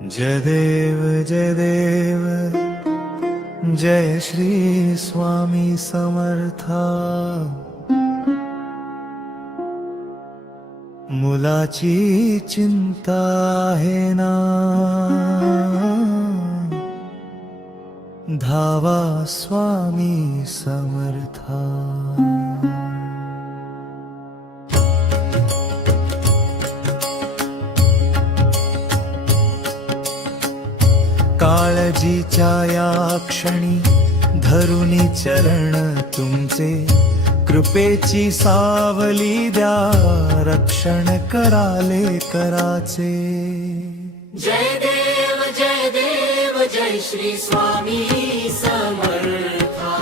जय देव जय देव जय श्री स्वामी समर्था। मुलाची चिंता आहे ना, धावा स्वामी समर्था। काळजीच्या या क्षणी धरुनी चरण तुमचे, कृपेची सावली द्या रक्षण कराले कराचे। जय देव जय श्री स्वामी समर्था।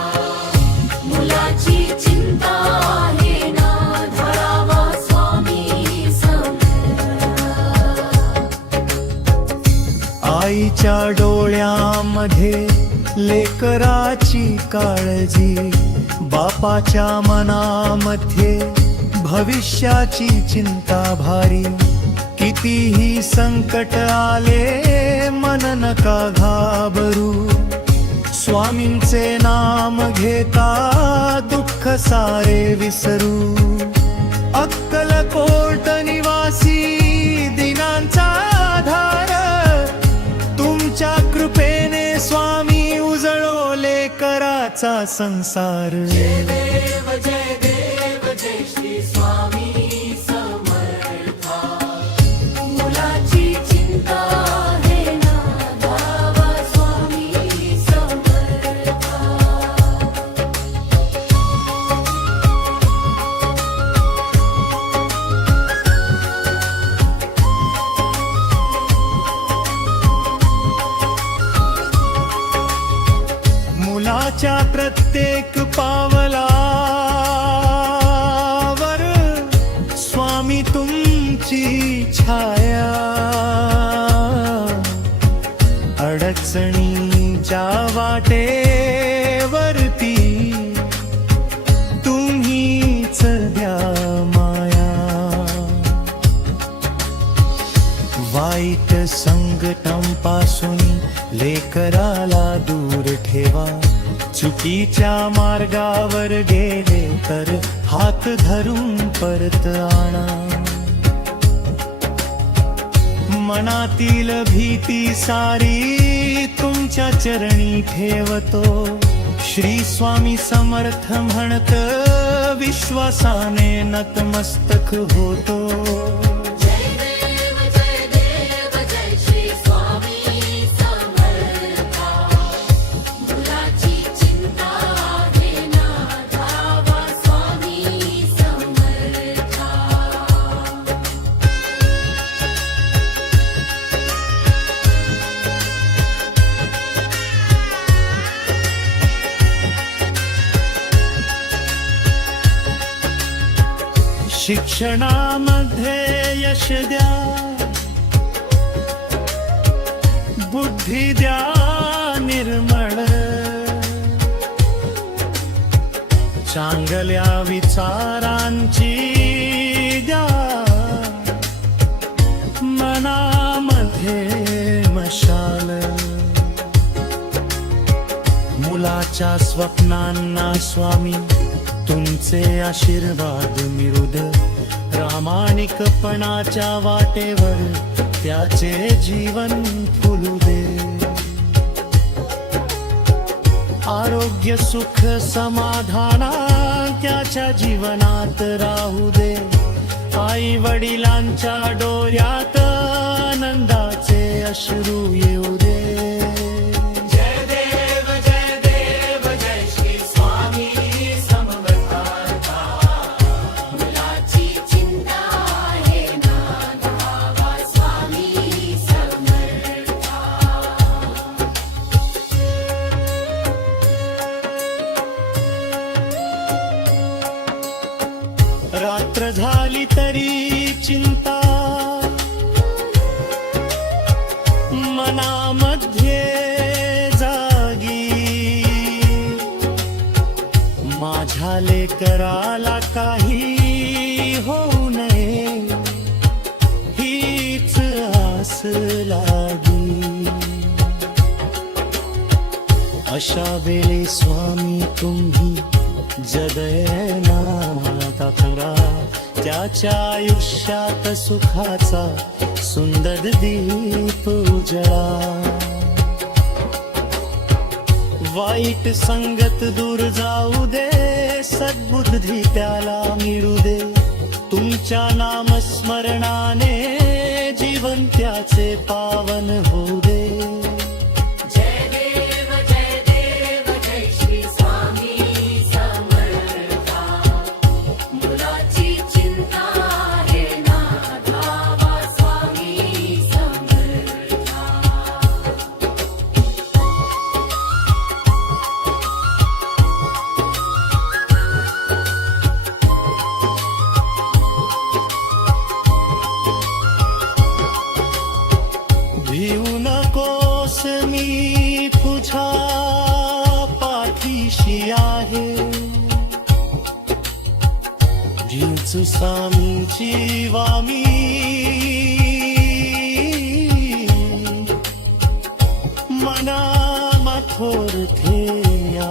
मुलाची चिंता आहे ना, धरावा स्वामी समर्था। आईच्या डोळ्यामध्ये लेकराची काळजी, बापाच्या मनामध्ये भविष्याची चिंता भारी। कितीही संकट आले मन नका घाबरू, स्वामींचे नाम घेता दुःख सारे विसरू। अक्कलकोट निवासी दिनांचा आधार, तुमच्या कृपेने स्वामी उजळवले कराचा संसार। जय देव जय श्री स्वामी समर्था। मुलाची चिंता आहे ना, धावा स्वामी समर्था। मुलाच्या प्रत्येक पावलावर स्वामी तुमची छाया। अडचणीच्या वाटेवरती तुम्हीच द्या माया। वाईट संकटांपासून लेकराला दूर ठेवा, चुकीच्या मार्गावर गेले तर हात धरून परत आणा। मनातील भीती सारी तुमच्या चरणी ठेवतो, श्री स्वामी समर्थ म्हणत विश्वासाने नतमस्तक होतो। शिक्षणामध्ये यश द्या, बुद्धी द्या निर्मळ, चांगल्या विचारांची द्या मनामध्ये मशाल। मुलाच्या स्वप्नांना स्वामी तुमचे आशीर्वाद मिरुद, प्रामाणिकपणाच्या वाटेवर त्याचे जीवन फुलू दे। आरोग्य सुख समाधाना त्याच्या जीवनात राहू दे। आई वडिलांच्या डोळ्यात आनंदाचे अश्रू येऊ दे। रात्र झाली तरी चिंता मना अशा वेळी स्वामी तुम्ही जदयनाता करा, त्याच्या आयुष्यात सुखाचा सुंदर दीप उजळा. वाईट संगत दूर जाऊ दे, सद्बुद्धी त्याला मिळू दे. तुमच्या नामस्मरणाने जीवन त्याचे पावन होऊ दे. जय देव जय श्री स्वामी समर्था. मुलाची चिंता आहे ना धावा स्वामी समर्था. भिऊ नकोस मी तुझ्या पाठीशी आहे. जिंचू स्वामींची वामी, मना मथोर थेया.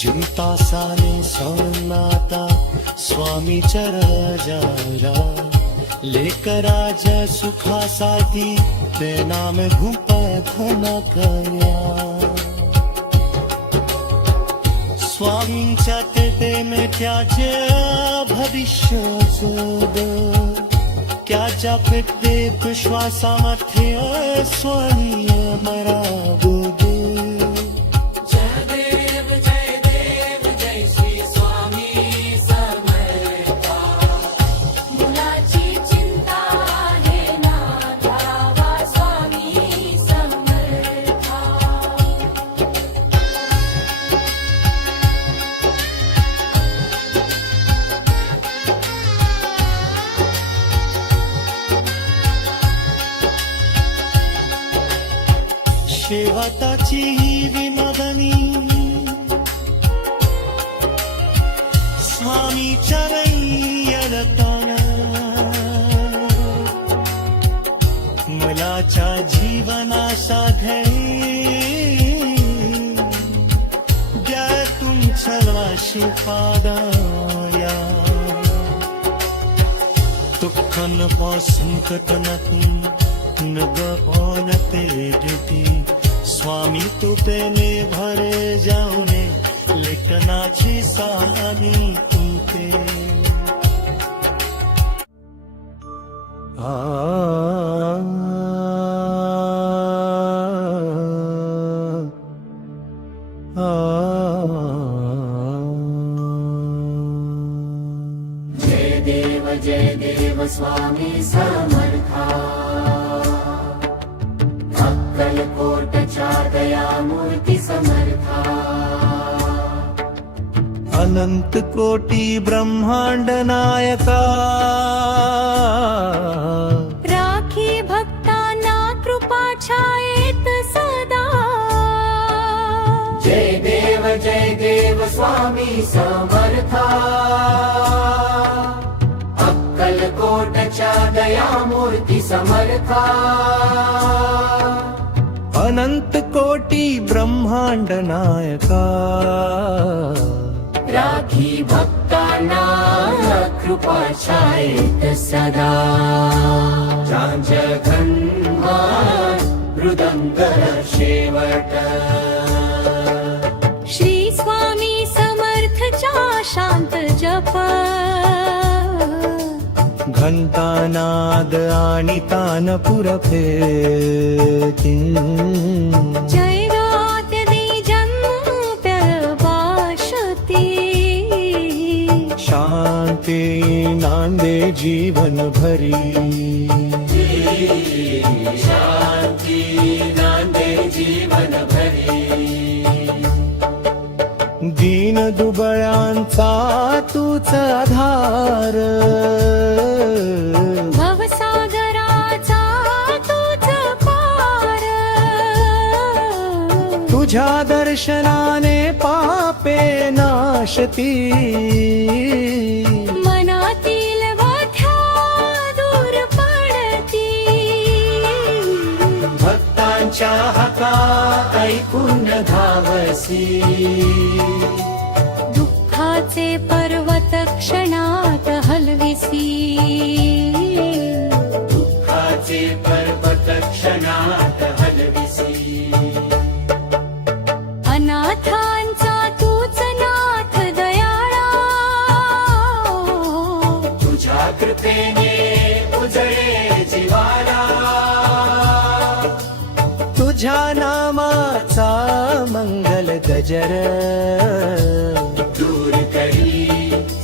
चिंता साने सोनाता स्वामी चरजारा. लेकराज सुखासाठी ते नाम घुपथन कर्या. स्वामींच्या तेने त्याचे भविष्य जोड. त्याच्या प्रत्येक श्वासामध्ये स्वनीय मराबोध. जय देव जय श्री स्वामी समर्था. मुलाची चिंता आहे ना धावा स्वामी समर्था. शेवटाची ही विनोदनी स्वामी चरयलताना. मुलाच्या जीवनाचा धैर्य द्या तुमच्या पादाया. दुःख न संकट नाही नग ओन तेजती. स्वामी तुतेने भरे जाऊने लेखनाची सानी तुमते. जय देव स्वामी समर्था. अक्कलकोटच्या दयामूर्ती समर्था. अनंत कोटी ब्रह्मांड नायका. राखी भक्तांना कृपा छायेत सदा. जय देव स्वामी समर्था. अक्कलकोटच्या दयामूर्ती समर्था. अनंत कोटी ब्रह्मांड नायका. राखी भक्तांना कृपा छायेत सदा. झांज घनघाट मृदंग शेवट. श्री स्वामी समर्थच्या शांत जप. घंटानाद आणि तानपुर फेती. जयरात दे जन्म प्यारबाशती. शांती नांदे जीवन भरी. शांती नांदे जीवन भरी. दीन दुबळ्यांचा तूच आधार. भवसागराचा तूच पार. तुझ्या दर्शनाने पापे नाशती. मनातील वाध्या दूर पडती. भक्तांच्या हाका ऐकून धावसी दुःखाचे पर्वत क्षणात हलविसी दुःखाचे पर्वत क्षणात हलविसी अनाथांचा तूच नाथ दयाळा तुझ्या कृपेने उजळे जीवाला तुझ्या नामाचा मंगल गजर दूर करी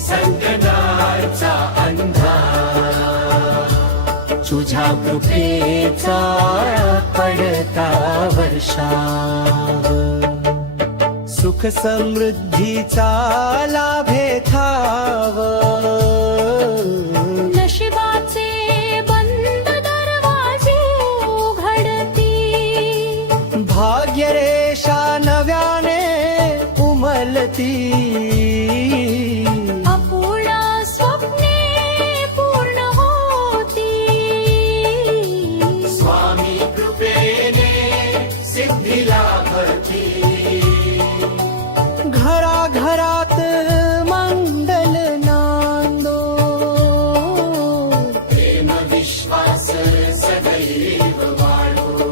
संकटाचा अंधार तुझ्या कृपेचा पडता वर्षाव सुख समृद्धीचा लाभे थाव नशिबाचे बंद दरवाजे उघडती भाग्यरेषा नव्याने उमलती अपूर्ण स्वप्ने पूर्ण होती स्वामी कृपेने सिद्धी लाभती घराघरात मंगल नांदो प्रेम विश्वास सदैव वाढो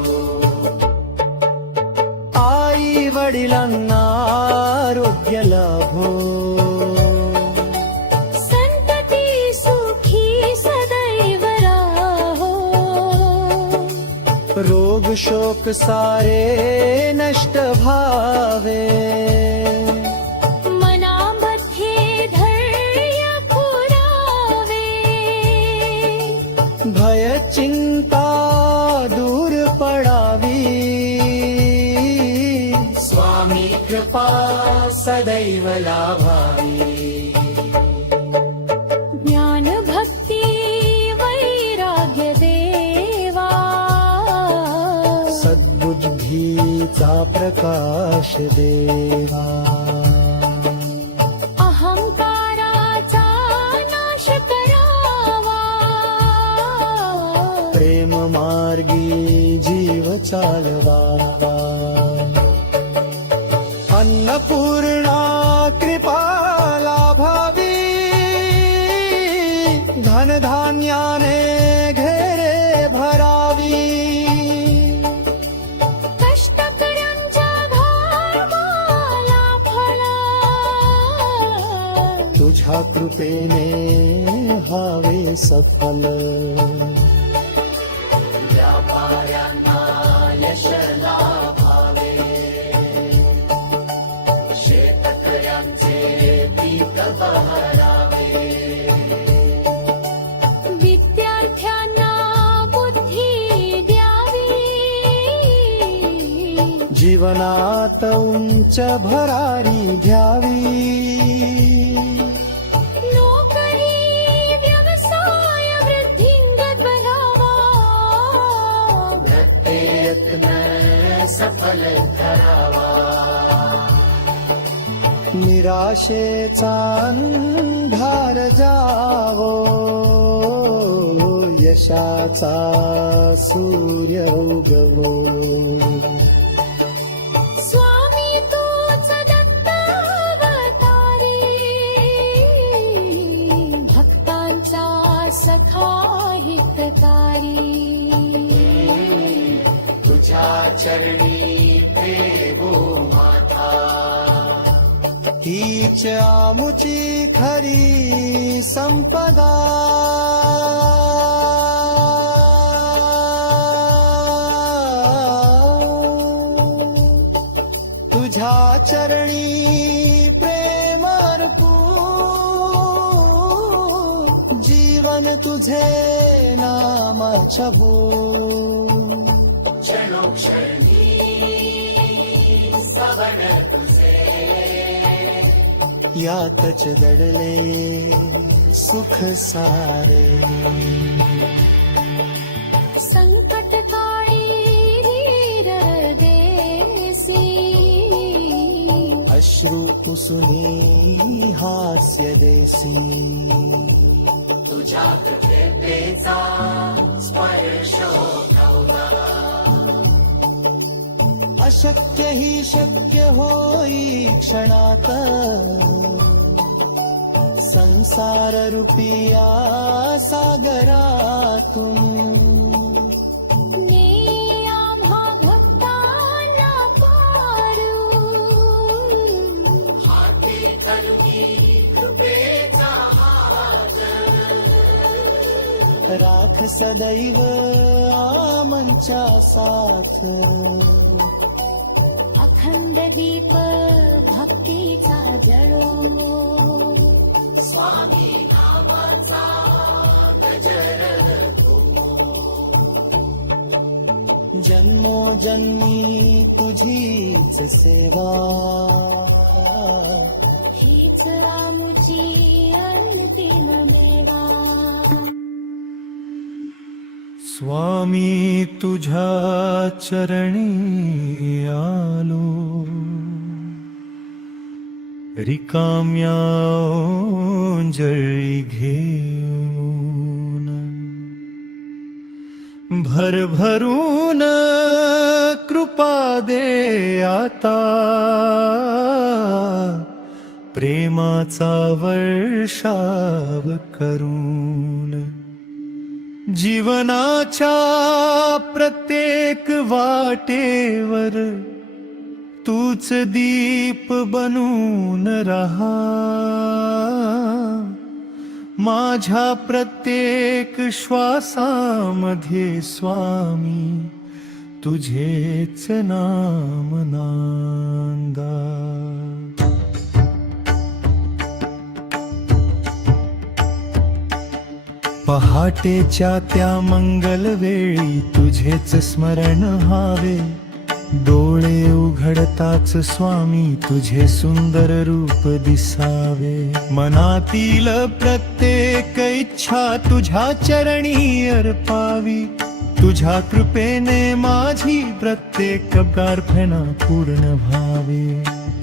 आई वडिलांना आरोग्य लाभो संतती सुखी सदैव राहो रोग शोक सारे नष्ट भावे मनामध्ये धैर्य पुरावे भय चिंता दूर पडावी स्वामी कृपा सदैव लाभावी ज्ञान भक्ती वैराग्य देवा सद्बुद्धीचा प्रकाश देवा अहंकाराचा नाश करावा प्रेम मार्गी जीव चालवावा अन्नपूर्णा कृपा लाभावी धनधान्याने घेरे भरावी कष्टकऱ्यांच्या घामाला फळा तुझ्या कृपेने हावे सफल व्यापाऱ्यांना यश लाभावे शेतकऱ्यांचे पीक बहरावे विद्यार्थ्यांना बुद्धी द्यावी जीवनात उंच भरारी घ्यावी नोकरी व्यवसाय वृद्धिंगत बघावा प्रयत्न सफल करावा निराशेचा अंधार जावो यशाचा सूर्य उगवो स्वामी तूच दत्तावतारी भक्तांचा सखा हितकारी तुझ्या चरणी देवो माता हीच आमुची खरी संपदा तुझ्या चरणी प्रेम अर्पू जीवन तुझे नाम छबू क्षणोक्षणी सवन तुझे यातच दडले सुख सारे संकट काळी धीर देसी अश्रु पुसुनी हास्य देसी तुझ्या कृपेचा स्पर्श होता अशक्य ही शक्य होई क्षणात संसार रुपिया सागरातून ने आम्हा भक्तांना पारू हाती धरुनी कृपेचा हात राख सदैव आमच्या साथ अखंड दीप भक्तीचा जळो स्वामी नामाचा गजर जन्मोजन्मी तुझीच सेवा हीच आमुची अंतिम मेवा स्वामी तुझ्या चरणी आलो रिकाम्या ओंजळी घेऊन भरभरून कृपा दे आता प्रेमाचा वर्षाव करून जीवनाच्या प्रत्येक वाटेवर तूच दीप बनून रहा माझ्या प्रत्येक श्वासामध्ये स्वामी तुझेच नाम नांदा पहाटेच्या त्या मंगल वेळी तुझेच स्मरण व्हावे डोळे उघडताच स्वामी तुझे सुंदर रूप दिसावे मनातील प्रत्येक इच्छा तुझ्या चरणी अर्पावी तुझ्या कृपेने माझी प्रत्येक प्रार्थना पूर्ण व्हावे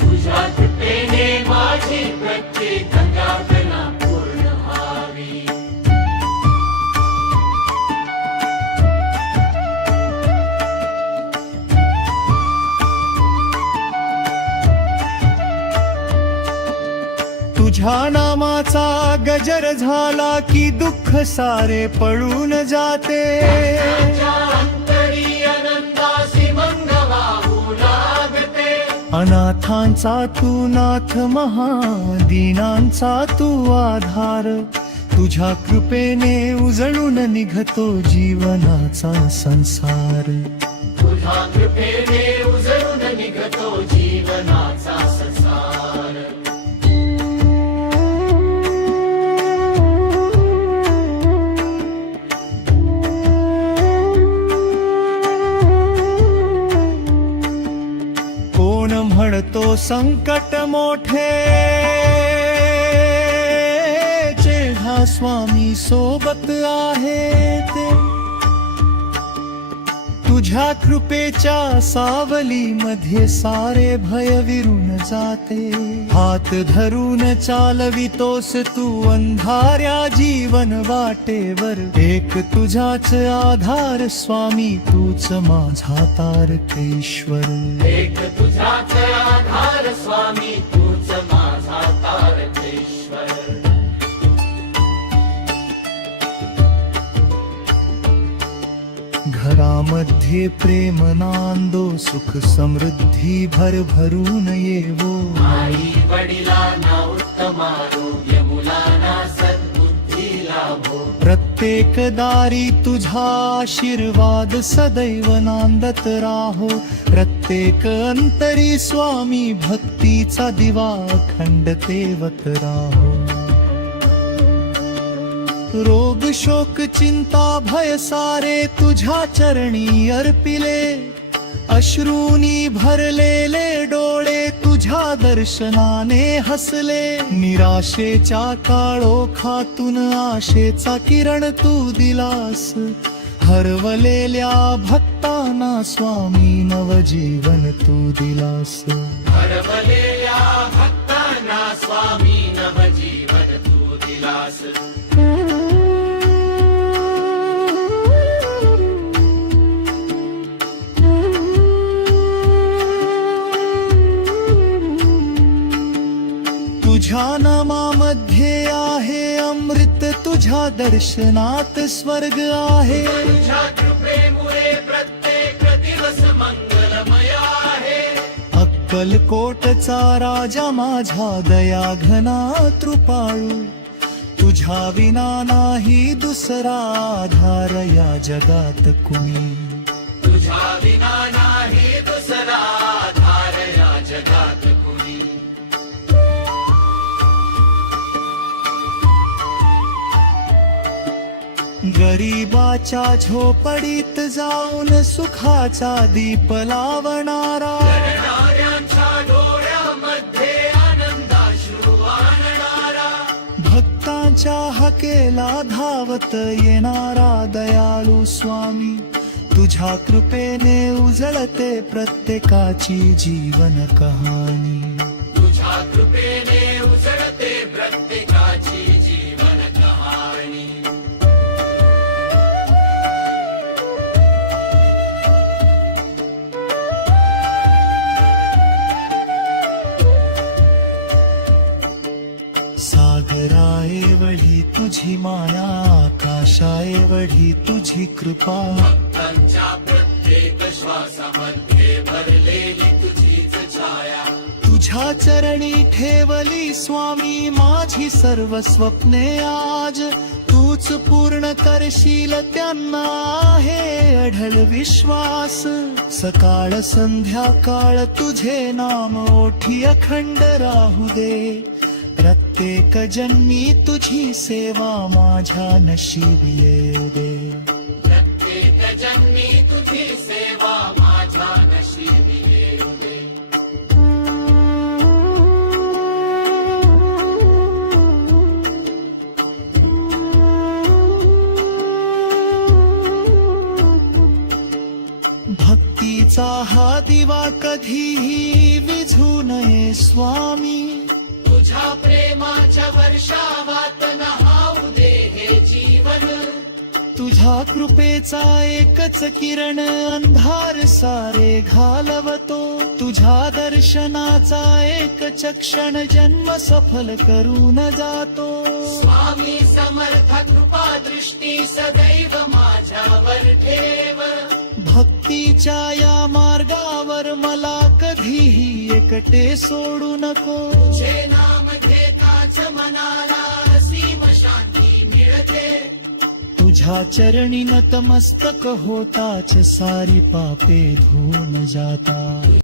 तुझ्या कृपेने माझी प्रत्येक प्रार्थना पूर्ण व्हावी तुझ्या नामाचा गजर झाला की दुःख सारे पळून जाते अंतरी आनंदासी मंग वाहू लागते अनाथांचा तू नाथ महादीनांचा तू आधार तुझ्या कृपेने उजळून निघतो जीवनाचा संसार तुझ्या कृपेने उजळून निघतो जीवनाचा संसार कोण म्हणतो संकट मोठे जेव्हा स्वामी सोबत आहे ते तुझ्या कृपेच्या सावलीमध्ये सारे भय विरून जाते हात धरून चालवितोस तू अंधाऱ्या जीवन वाटेवर एक तुझाच आधार स्वामी तूच माझा तारकेश्वर एक तुझाच आधार स्वामी तूच माझा तारकेश्वर घरामध्ये प्रेम नांदो सुख समृद्धी भरभरून येवो आई वडिलांना उत्तम आरोग्य मुलांना सद्बुद्धी लाभो प्रत्येक दारी तुझा आशीर्वाद सदैव नांदत राहो प्रत्येक अंतरी स्वामी भक्तीचा दिवा अखंड तेवत राहो रोग शोक चिंता भय सारे तुझ्या चरणी अर्पिले अश्रूनी भरलेले डोळे तुझ्या दर्शनाने हसले निराशेच्या काळोखातून आशेचा किरण तू दिलास हरवलेल्या भक्तांना स्वामी नवजीवन तू दिलास हरवलेल्या भक्तांना स्वामी नवजीवन तू दिलास दर्शनात स्वर्ग आहे. तुझ्या कृपेमुळे प्रत्येक दिवस मंगलमय आहे. अक्कलकोटचा राजा माझा दया घना कृपाळू, तुझ्या विना नाही दुसरा आधार या जगात कुणी. तुझ्या विना नाही दुसरा आधार या जगात कुणी. गरीबाच्या झोपडीत जाऊन सुखाचा दीप लावणारा, करणाऱ्यांच्या डोळ्यामध्ये आनंदाश्रू आणणारा. भक्तांच्या हकेला धावत येणारा दयाळू स्वामी, तुझ्या कृपेने उजळते प्रत्येकाची जीवन कहाणी. तुझ्या कृपेने उजळते प्रत्येकाची जीवन कहाणी. सागराएवढी तुझी माया, आकाशाएवढी तुझी कृपा, भक्तांच्या प्रत्येक श्वासामध्ये भरलेली तुझीच छाया. तुझ्या चरणी ठेवली स्वामी माझी सर्व स्वप्ने आज. तूच पूर्ण करशील त्यांना आहे अढळ विश्वास. सकाळ संध्याकाळ तुझे नाम ओठी अखंड राहू दे. प्रत्येक जन्मी तुझी सेवा माझ्या नशिबी येऊ दे. प्रत्येक जन्मी तुझी सेवा माझ्या नशिबी येऊ दे. भक्तीचा हा दिवा कधीही विझू नये स्वामी. तुझ्या प्रेमाच्या वर्षावात नहाऊ दे हे जीवन. तुझ्या कृपेचा एकच किरण अंधार सारे घालवतो. तुझ्या दर्शनाचा एक चक्षण जन्म सफल करून जातो. स्वामी समर्थ कृपा दृष्टी सदैव माझ्यावर ठेव. भक्तीच्या या मार्गावर मला कधीही एकटे सोडू नको. तुझे नाम घेताच मनाला असीम शांती मिळते. तुझ्या चरणी नतमस्तक होताच सारी पापे धुवून जाता.